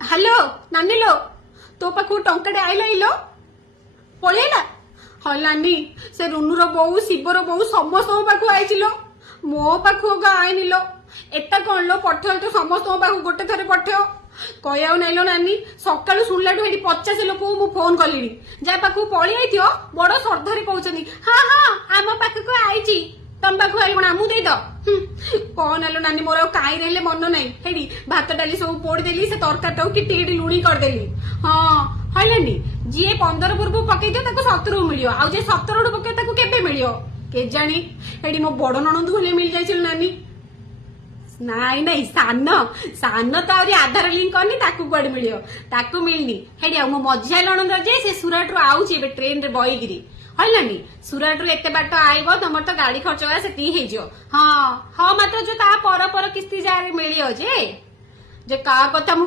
hello नानी लो तो पाखु टंकाटे आइला इलो पळेला हा नानी से रुनुर बोऊ शिवर बोऊ समस्त पाखु आइचिलो मो पाखु आइनिलो एटा कौन लो पठेओ तो समस्त पाखु गोटे थरे पठेओ कहया नाइलो नानी सकाळु सुनलाठु एठी 50 लोक मु फोन कलिनी जा पाखु पळी आइथियो बड़ श्रद्धारे कहउचनी हां हां आम पाखु आइची तम पाखु आई कोन आमु देई द कौन आलो नानी मोर काई रहले मन नाही हेडी भात डाली सब पोड़ी देली से तरकाटा किटी किटी लुणी कर देली हां हइलानी जी 15 पूर्व पकई दियो ताको 17 मिलियो आ जे 17 पकई ताको केबे मिलियो के जानी हेडी मो बड़ ननंदु हले मिल जाइছিল नानी नाई नाई सान सान तो आउरी आधार लिंक करनी ताकू कुआडे मिलियो ताकू मिलनी हेडी आ मो मझिया ननंद जे से सुरत रु आउची बे ट्रेन रे बईगिरी हइलानी सुरत रु एते बाट आइबो तमर तो गाड़ी खर्च से ती हे जो हां हां मात्र जो ता पर किस्ती जारे मिलियो जे का कथा मु